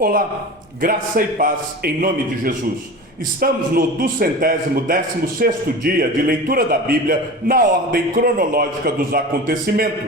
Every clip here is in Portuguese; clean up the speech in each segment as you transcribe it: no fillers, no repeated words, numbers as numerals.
Olá, graça e paz em nome de Jesus. Estamos no 216º dia de leitura da Bíblia na ordem cronológica dos acontecimentos.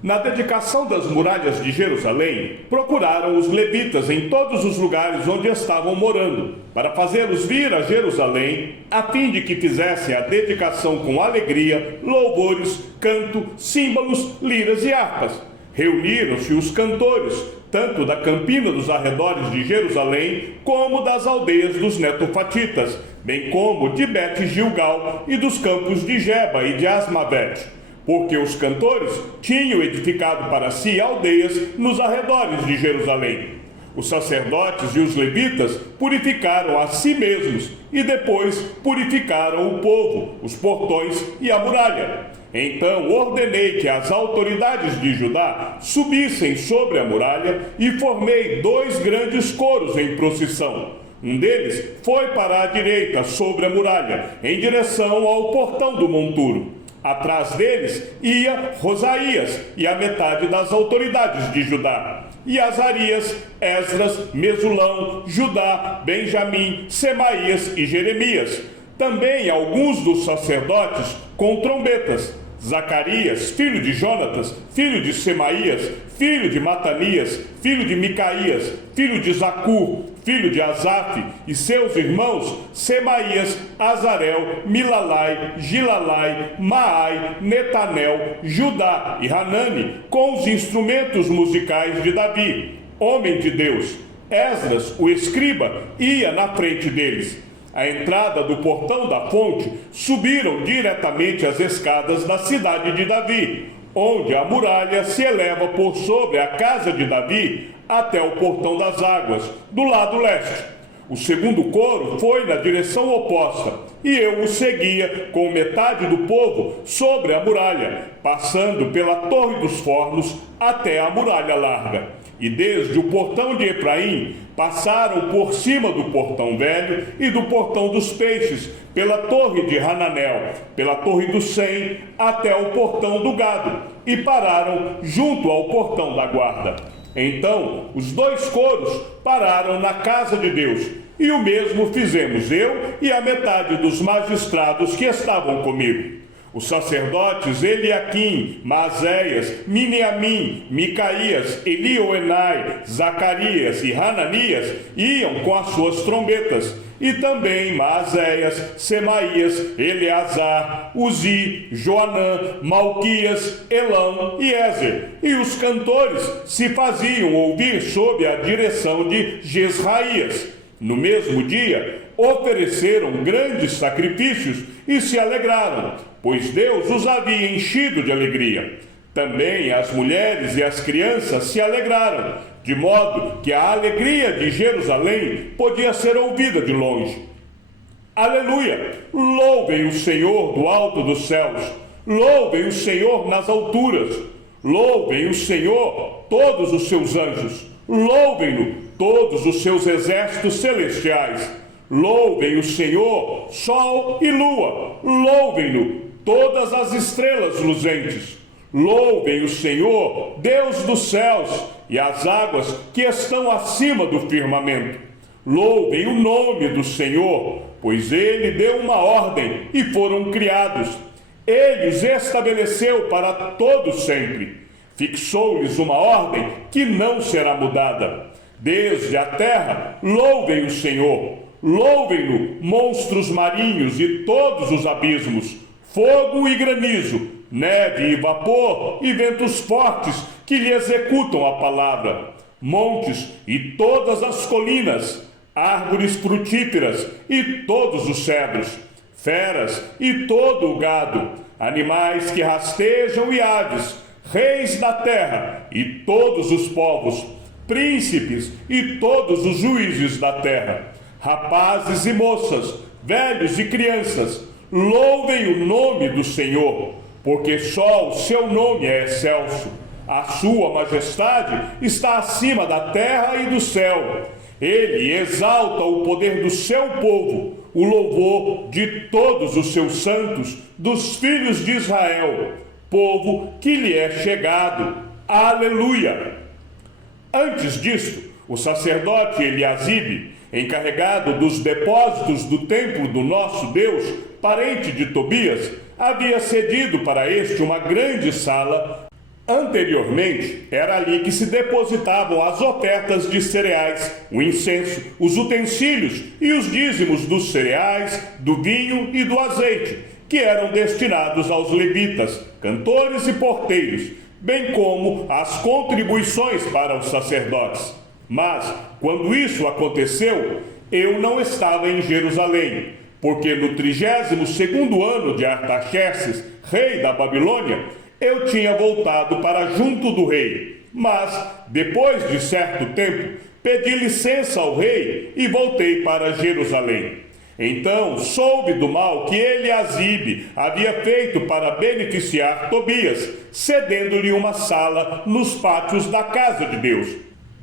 Na dedicação das muralhas de Jerusalém, procuraram os levitas em todos os lugares onde estavam morando, para fazê-los vir a Jerusalém, a fim de que fizessem a dedicação com alegria, louvores, canto, símbolos, liras e harpas. Reuniram-se os cantores, tanto da campina dos arredores de Jerusalém, como das aldeias dos netofatitas, bem como de Bet-Gilgal e dos campos de Geba e de Asmavete, porque os cantores tinham edificado para si aldeias nos arredores de Jerusalém. Os sacerdotes e os levitas purificaram a si mesmos e depois purificaram o povo, os portões e a muralha. Então ordenei que as autoridades de Judá subissem sobre a muralha e formei 2 grandes coros em procissão. Um deles foi para a direita, sobre a muralha, em direção ao portão do monturo. Atrás deles ia Rosaías e a metade das autoridades de Judá, e Azarias, Esdras, Mesulão, Judá, Benjamim, Semaías e Jeremias. Também alguns dos sacerdotes com trombetas: Zacarias, filho de Jonatas, filho de Semaías, filho de Matanias, filho de Micaías, filho de Zacur, filho de Asaf, e seus irmãos Semaías, Azarel, Milalai, Gilalai, Maai, Netanel, Judá e Hanani, com os instrumentos musicais de Davi, homem de Deus. Esdras, o escriba, ia na frente deles. À entrada do portão da fonte, subiram diretamente as escadas da cidade de Davi, onde a muralha se eleva por sobre a casa de Davi até o portão das águas, do lado leste. O segundo coro foi na direção oposta, e eu o seguia com metade do povo sobre a muralha, passando pela Torre dos Fornos até a muralha larga. E desde o portão de Efraim, passaram por cima do portão velho e do portão dos peixes, pela torre de Hananel, pela torre do Sem, até o portão do gado, e pararam junto ao portão da guarda. Então os 2 coros pararam na casa de Deus, e o mesmo fizemos eu e a metade dos magistrados que estavam comigo. Os sacerdotes Eliaquim, Maséias, Miniamim, Micaías, Elioenai, Zacarias e Hananias iam com as suas trombetas, e também Maséias, Semaías, Eleazar, Uzi, Joanã, Malquias, Elão e Ézer. E os cantores se faziam ouvir sob a direção de Jesraías. No mesmo dia, ofereceram grandes sacrifícios e se alegraram, pois Deus os havia enchido de alegria. Também as mulheres e as crianças se alegraram, de modo que a alegria de Jerusalém podia ser ouvida de longe. Aleluia! Louvem o Senhor do alto dos céus, louvem o Senhor nas alturas, louvem o Senhor todos os seus anjos, louvem-no todos os seus exércitos celestiais, louvem o Senhor sol e lua, louvem-no todas as estrelas luzentes, louvem o Senhor Deus dos céus e as águas que estão acima do firmamento. Louvem o nome do Senhor, pois ele deu uma ordem e foram criados. Ele os estabeleceu para todo sempre. Fixou-lhes uma ordem que não será mudada. Desde a terra, louvem o Senhor. Louvem-no monstros marinhos e todos os abismos, fogo e granizo, neve e vapor e ventos fortes que lhe executam a palavra, montes e todas as colinas, árvores frutíferas e todos os cedros, feras e todo o gado, animais que rastejam e aves, reis da terra e todos os povos, príncipes e todos os juízes da terra, rapazes e moças, velhos e crianças, louvem o nome do Senhor, porque só o seu nome é excelso. A sua majestade está acima da terra e do céu. Ele exalta o poder do seu povo, o louvor de todos os seus santos, dos filhos de Israel, povo que lhe é chegado. Aleluia! Antes disto, O sacerdote Eliasibe, encarregado dos depósitos do templo do nosso Deus, parente de Tobias, havia cedido para este uma grande sala. Anteriormente, era ali que se depositavam as ofertas de cereais, o incenso, os utensílios e os dízimos dos cereais, do vinho e do azeite, que eram destinados aos levitas, cantores e porteiros, bem como as contribuições para os sacerdotes. Mas, quando isso aconteceu, eu não estava em Jerusalém, porque no 32º ano de Artaxerxes, rei da Babilônia, eu tinha voltado para junto do rei. Mas, depois de certo tempo, pedi licença ao rei e voltei para Jerusalém. Então soube do mal que Eliasibe havia feito para beneficiar Tobias, cedendo-lhe uma sala nos pátios da casa de Deus.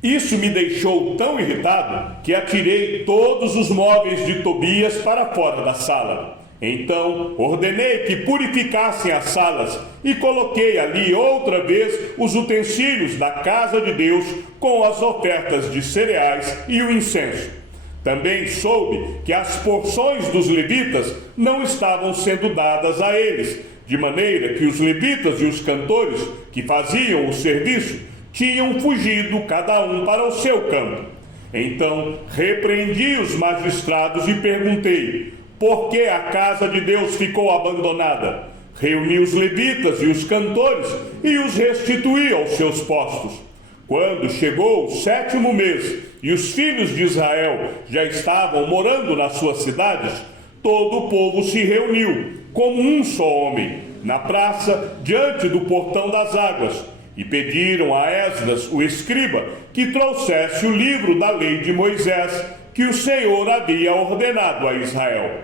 Isso me deixou tão irritado que atirei todos os móveis de Tobias para fora da sala. Então ordenei que purificassem as salas e coloquei ali outra vez os utensílios da casa de Deus com as ofertas de cereais e o incenso. Também soube que as porções dos levitas não estavam sendo dadas a eles, de maneira que os levitas e os cantores que faziam o serviço tinham fugido cada um para o seu campo. Então repreendi os magistrados e perguntei: por que a casa de Deus ficou abandonada? Reuni os levitas e os cantores e os restituí aos seus postos. Quando chegou o 7º mês e os filhos de Israel já estavam morando nas suas cidades, todo o povo se reuniu, como um só homem, na praça, diante do portão das águas, e pediram a Esdras, o escriba, que trouxesse o livro da lei de Moisés, que o Senhor havia ordenado a Israel.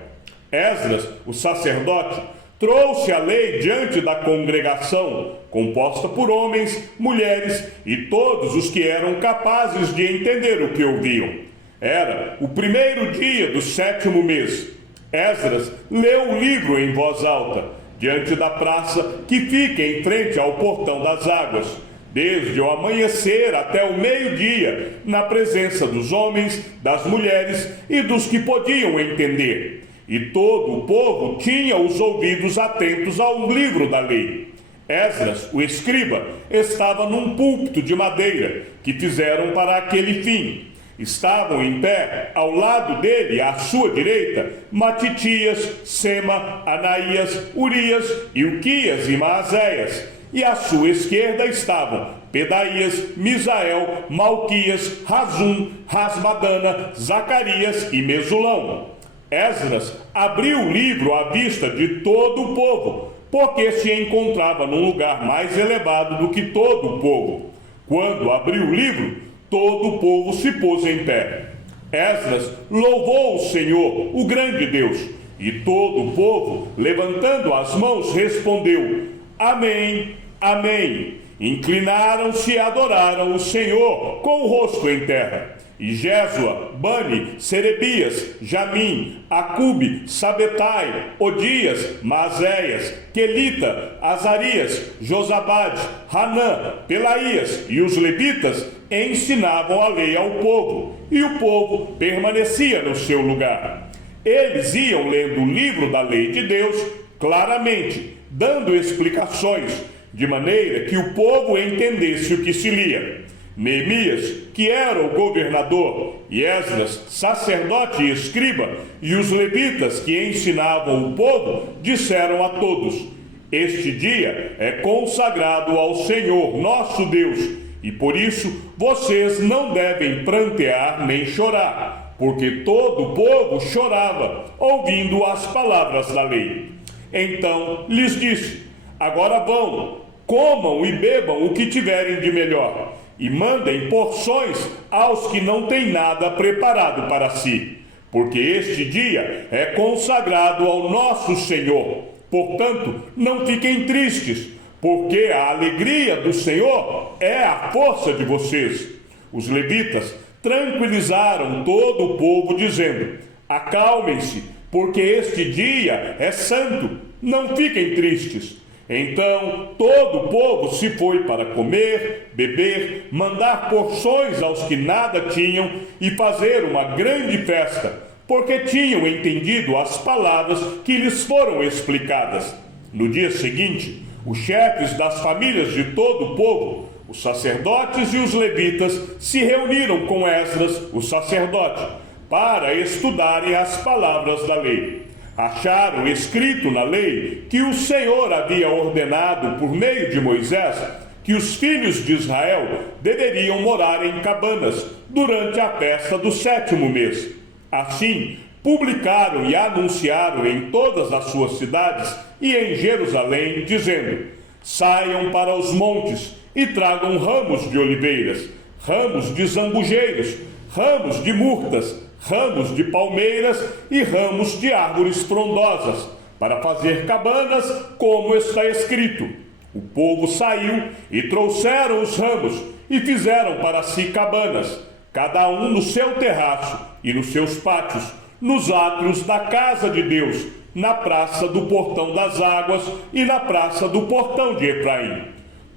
Esdras, o sacerdote, trouxe a lei diante da congregação, composta por homens, mulheres e todos os que eram capazes de entender o que ouviam. Era o 1º dia do 7º mês. Esdras leu o livro em voz alta, diante da praça que fica em frente ao portão das águas, desde o amanhecer até o meio-dia, na presença dos homens, das mulheres e dos que podiam entender. E todo o povo tinha os ouvidos atentos ao livro da lei. Esdras, o escriba, estava num púlpito de madeira que fizeram para aquele fim. Estavam em pé, ao lado dele, à sua direita, Matitias, Sema, Anaías, Urias, Ilquias e Maazéias. E à sua esquerda estavam Pedaías, Misael, Malquias, Razum, Rasbadana, Zacarias e Mesulão. Esdras abriu o livro à vista de todo o povo, porque se encontrava num lugar mais elevado do que todo o povo. Quando abriu o livro, todo o povo se pôs em pé. Esdras louvou o Senhor, o grande Deus, e todo o povo, levantando as mãos, respondeu: Amém, Amém. Inclinaram-se e adoraram o Senhor com o rosto em terra. E Jesua, Bani, Serebias, Jamim, Acube, Sabetai, Odias, Maazéias, Quelita, Azarias, Josabade, Hanã, Pelaías e os levitas ensinavam a lei ao povo, e o povo permanecia no seu lugar. Eles iam lendo o livro da lei de Deus claramente, dando explicações, de maneira que o povo entendesse o que se lia. Neemias, que era o governador, e Esdras, sacerdote e escriba, e os levitas que ensinavam o povo, disseram a todos: Este dia é consagrado ao Senhor nosso Deus, e por isso vocês não devem prantear nem chorar, porque todo o povo chorava, ouvindo as palavras da lei. Então lhes disse: Agora vão, comam e bebam o que tiverem de melhor, e mandem porções aos que não têm nada preparado para si, porque este dia é consagrado ao nosso Senhor. Portanto, não fiquem tristes, porque a alegria do Senhor é a força de vocês. Os levitas tranquilizaram todo o povo, dizendo: Acalmem-se, porque este dia é santo, não fiquem tristes. Então todo o povo se foi para comer, beber, mandar porções aos que nada tinham e fazer uma grande festa, porque tinham entendido as palavras que lhes foram explicadas. No dia seguinte, os chefes das famílias de todo o povo, os sacerdotes e os levitas, se reuniram com Esdras, o sacerdote, para estudarem as palavras da lei. Acharam escrito na lei que o Senhor havia ordenado por meio de Moisés que os filhos de Israel deveriam morar em cabanas durante a festa do 7º mês. Assim, publicaram e anunciaram em todas as suas cidades e em Jerusalém, dizendo: saiam para os montes e tragam ramos de oliveiras, ramos de zambujeiros, ramos de murtas, ramos de palmeiras e ramos de árvores frondosas, para fazer cabanas, como está escrito. O povo saiu e trouxeram os ramos e fizeram para si cabanas, cada um no seu terraço e nos seus pátios, nos átrios da casa de Deus, na praça do Portão das Águas e na praça do Portão de Efraim.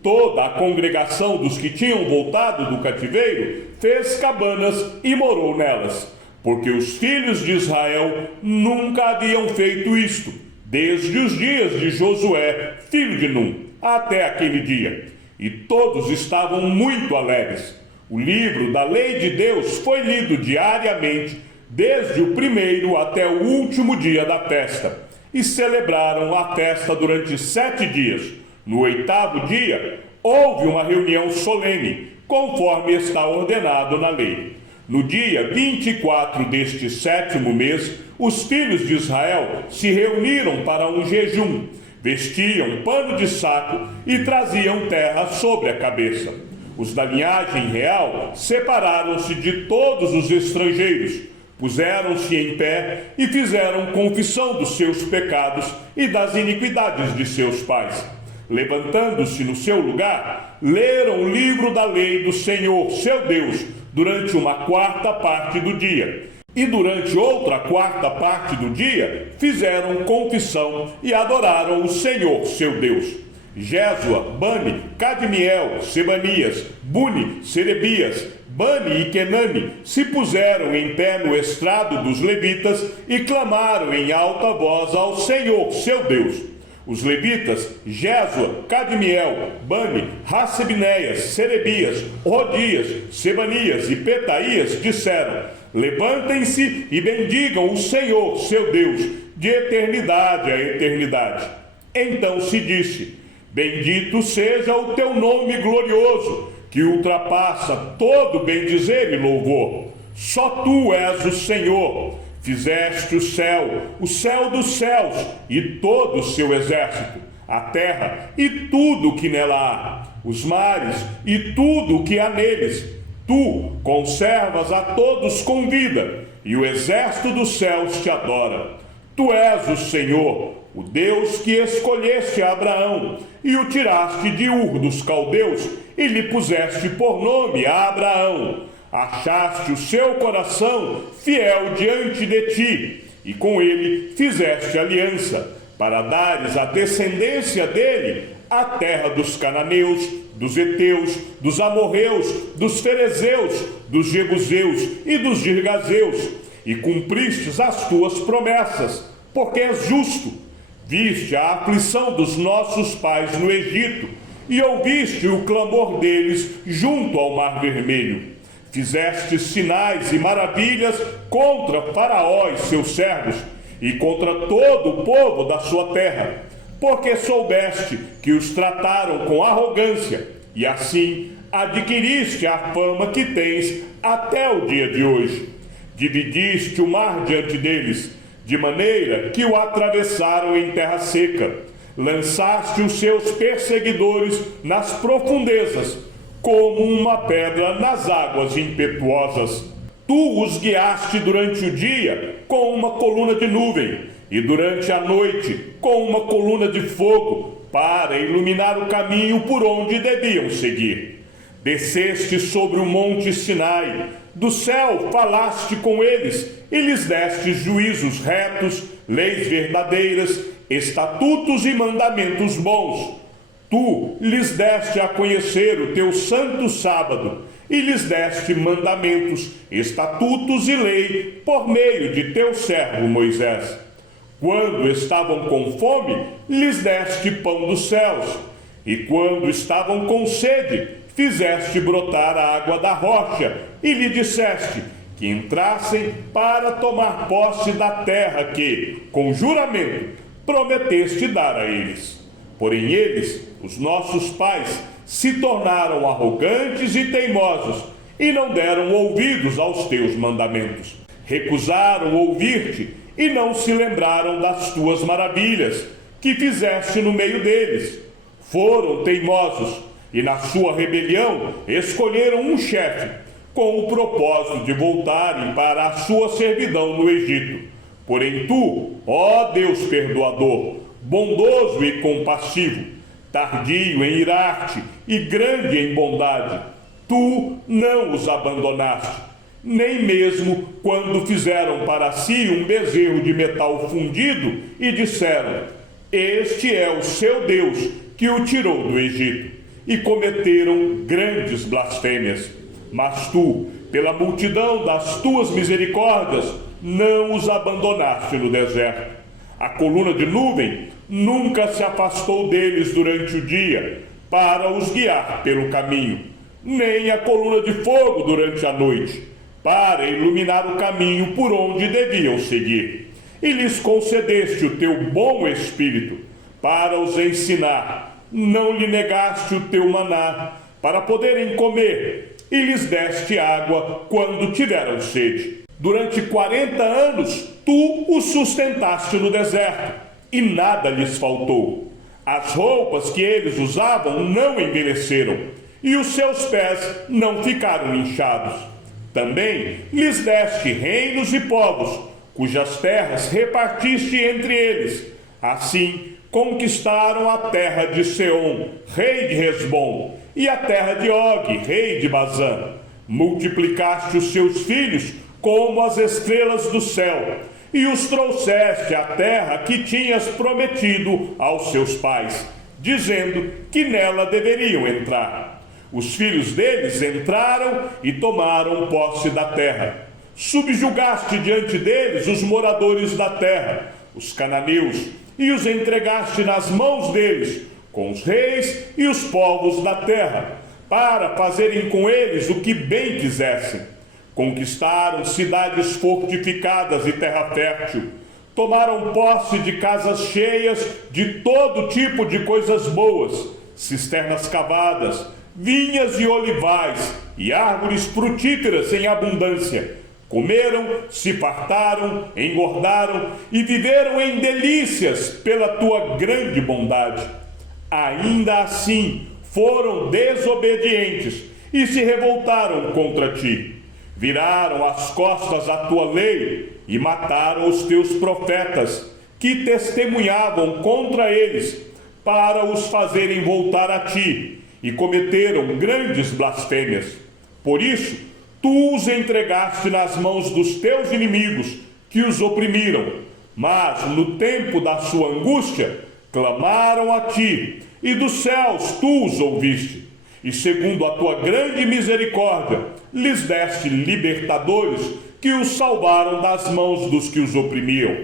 Toda a congregação dos que tinham voltado do cativeiro fez cabanas e morou nelas, porque os filhos de Israel nunca haviam feito isto, desde os dias de Josué, filho de Num, até aquele dia. E todos estavam muito alegres. O livro da lei de Deus foi lido diariamente, desde o primeiro até o último dia da festa, e celebraram a festa durante 7 dias. No 8º dia, houve uma reunião solene, conforme está ordenado na lei. No dia 24 deste 7º mês, os filhos de Israel se reuniram para um jejum, vestiam pano de saco e traziam terra sobre a cabeça. Os da linhagem real separaram-se de todos os estrangeiros, puseram-se em pé e fizeram confissão dos seus pecados e das iniquidades de seus pais. Levantando-se no seu lugar, leram o livro da lei do Senhor, seu Deus, durante uma 4ª parte do dia. E durante outra 4ª parte do dia, fizeram confissão e adoraram o Senhor, seu Deus. Jésua, Bani, Cadmiel, Sebanias, Buni, Serebias, Bani e Kenani se puseram em pé no estrado dos levitas e clamaram em alta voz ao Senhor, seu Deus. Os levitas, Jésua, Cadmiel, Bani, Hassebinéias, Serebias, Rodias, Sebanias e Petaías disseram: levantem-se e bendigam o Senhor, seu Deus, de eternidade a eternidade. Então se disse: bendito seja o teu nome glorioso, que ultrapassa todo bendizer e louvor. Só tu és o Senhor. Fizeste o céu dos céus e todo o seu exército, a terra e tudo o que nela há, os mares e tudo o que há neles. Tu conservas a todos com vida, e o exército dos céus te adora. Tu és o Senhor, o Deus que escolheste a Abraão, e o tiraste de Ur dos caldeus, e lhe puseste por nome a Abraão. Achaste o seu coração fiel diante de ti, e com ele fizeste aliança, para dares à descendência dele a terra dos cananeus, dos heteus, dos amorreus, dos ferezeus, dos jebuseus e dos girgazeus, e cumpristes as tuas promessas, porque és justo. Viste a aflição dos nossos pais no Egito, e ouviste o clamor deles junto ao Mar Vermelho. Fizeste sinais e maravilhas contra Faraó e seus servos, e contra todo o povo da sua terra, porque soubeste que os trataram com arrogância, e assim adquiriste a fama que tens até o dia de hoje. Dividiste o mar diante deles, de maneira que o atravessaram em terra seca. Lançaste os seus perseguidores nas profundezas, como uma pedra nas águas impetuosas. Tu os guiaste durante o dia com uma coluna de nuvem, e durante a noite com uma coluna de fogo, para iluminar o caminho por onde deviam seguir. Desceste sobre o monte Sinai, do céu falaste com eles, e lhes deste juízos retos, leis verdadeiras, estatutos e mandamentos bons. Tu lhes deste a conhecer o teu santo sábado, e lhes deste mandamentos, estatutos e lei por meio de teu servo Moisés. Quando estavam com fome, lhes deste pão dos céus, e quando estavam com sede, fizeste brotar a água da rocha, e lhe disseste que entrassem para tomar posse da terra que, com juramento, prometeste dar a eles. Porém eles, os nossos pais, se tornaram arrogantes e teimosos, e não deram ouvidos aos teus mandamentos. Recusaram ouvir-te, e não se lembraram das tuas maravilhas, que fizeste no meio deles. Foram teimosos, e na sua rebelião escolheram um chefe, com o propósito de voltarem para a sua servidão no Egito. Porém tu, ó Deus perdoador, bondoso e compassivo, tardio em irar-te e grande em bondade, tu não os abandonaste, nem mesmo quando fizeram para si um bezerro de metal fundido e disseram: este é o seu Deus que o tirou do Egito, e cometeram grandes blasfêmias. Mas tu, pela multidão das tuas misericórdias, não os abandonaste no deserto. A coluna de nuvem nunca se afastou deles durante o dia, para os guiar pelo caminho, nem a coluna de fogo durante a noite, para iluminar o caminho por onde deviam seguir. E lhes concedeste o teu bom espírito, para os ensinar. Não lhe negaste o teu maná, para poderem comer, e lhes deste água quando tiveram sede. Durante 40 anos, tu os sustentaste no deserto, e nada lhes faltou. As roupas que eles usavam não envelheceram, e os seus pés não ficaram inchados. Também lhes deste reinos e povos, cujas terras repartiste entre eles. Assim, conquistaram a terra de Seom, rei de Hesbom, e a terra de Og, rei de Bazã. Multiplicaste os seus filhos como as estrelas do céu, e os trouxeste à terra que tinhas prometido aos seus pais, dizendo que nela deveriam entrar. Os filhos deles entraram e tomaram posse da terra. Subjugaste diante deles os moradores da terra, os cananeus, e os entregaste nas mãos deles, com os reis e os povos da terra, para fazerem com eles o que bem quisessem. Conquistaram cidades fortificadas e terra fértil, tomaram posse de casas cheias de todo tipo de coisas boas, cisternas cavadas, vinhas e olivais, e árvores frutíferas em abundância. Comeram, se fartaram, engordaram e viveram em delícias pela tua grande bondade. Ainda assim foram desobedientes e se revoltaram contra ti. Viraram as costas à tua lei e mataram os teus profetas, que testemunhavam contra eles, para os fazerem voltar a ti, e cometeram grandes blasfêmias. Por isso, tu os entregaste nas mãos dos teus inimigos, que os oprimiram. Mas, no tempo da sua angústia, clamaram a ti, e dos céus tu os ouviste. E segundo a tua grande misericórdia, lhes deste libertadores, que os salvaram das mãos dos que os oprimiam.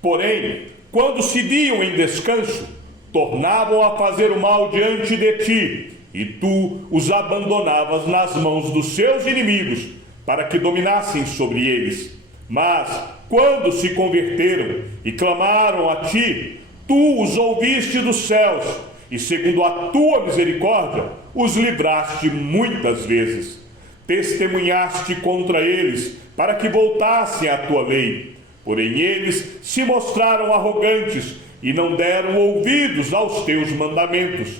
Porém, quando se viam em descanso, tornavam a fazer o mal diante de ti, e tu os abandonavas nas mãos dos seus inimigos, para que dominassem sobre eles. Mas, quando se converteram e clamaram a ti, tu os ouviste dos céus, e segundo a tua misericórdia, os livraste muitas vezes. Testemunhaste contra eles, para que voltassem à tua lei. Porém eles se mostraram arrogantes, e não deram ouvidos aos teus mandamentos.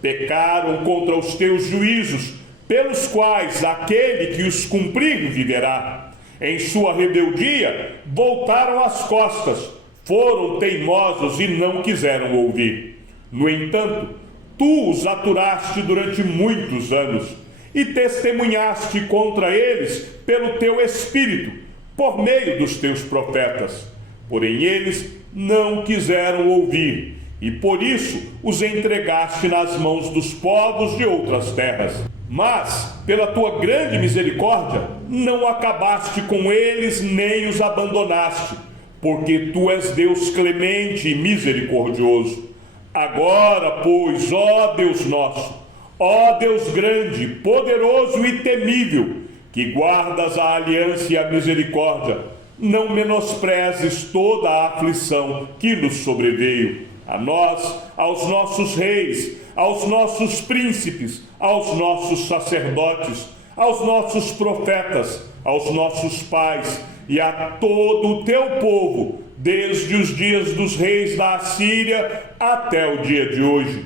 Pecaram contra os teus juízos, pelos quais aquele que os cumprir viverá. Em sua rebeldia, voltaram as costas, foram teimosos e não quiseram ouvir. No entanto, tu os aturaste durante muitos anos, e testemunhaste contra eles pelo teu espírito, por meio dos teus profetas. Porém eles não quiseram ouvir, e por isso os entregaste nas mãos dos povos de outras terras. Mas, pela tua grande misericórdia, não acabaste com eles nem os abandonaste, porque tu és Deus clemente e misericordioso. Agora, pois, ó Deus nosso, ó Deus grande, poderoso e temível, que guardas a aliança e a misericórdia, não menosprezes toda a aflição que nos sobreveio, a nós, aos nossos reis, aos nossos príncipes, aos nossos sacerdotes, aos nossos profetas, aos nossos pais e a todo o teu povo, desde os dias dos reis da Assíria até o dia de hoje.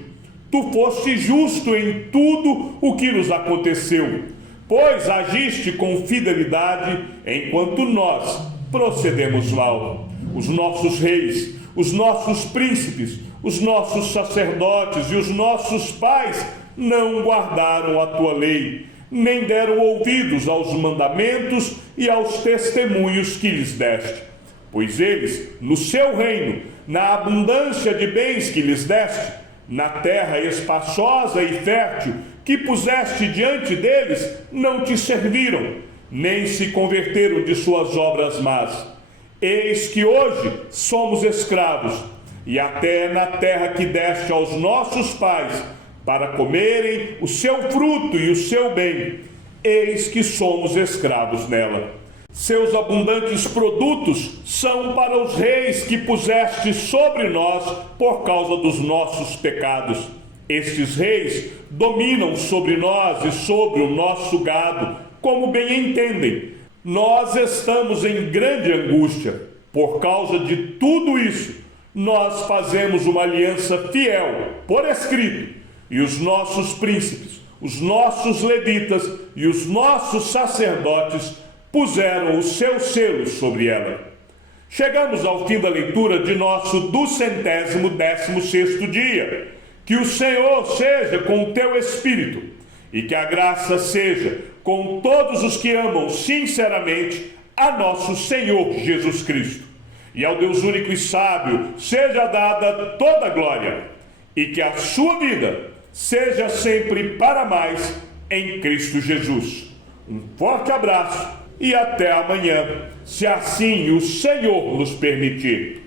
Tu foste justo em tudo o que nos aconteceu, pois agiste com fidelidade enquanto nós procedemos mal. Os nossos reis, os nossos príncipes, os nossos sacerdotes e os nossos pais não guardaram a tua lei, nem deram ouvidos aos mandamentos e aos testemunhos que lhes deste. Pois eles, no seu reino, na abundância de bens que lhes deste, na terra espaçosa e fértil que puseste diante deles, não te serviram, nem se converteram de suas obras más. Eis que hoje somos escravos, e até na terra que deste aos nossos pais, para comerem o seu fruto e o seu bem, eis que somos escravos nela. Seus abundantes produtos são para os reis que puseste sobre nós por causa dos nossos pecados. Estes reis dominam sobre nós e sobre o nosso gado, como bem entendem. Nós estamos em grande angústia. Por causa de tudo isso, nós fazemos uma aliança fiel, por escrito, e os nossos príncipes, os nossos levitas e os nossos sacerdotes puseram os seus selos sobre ela. Chegamos ao fim da leitura de nosso 216º dia. Que o Senhor seja com o teu espírito e que a graça seja com todos os que amam sinceramente a nosso Senhor Jesus Cristo. E ao Deus único e sábio seja dada toda a glória e que a sua vida seja sempre para mais em Cristo Jesus. Um forte abraço e até amanhã, se assim o Senhor nos permitir.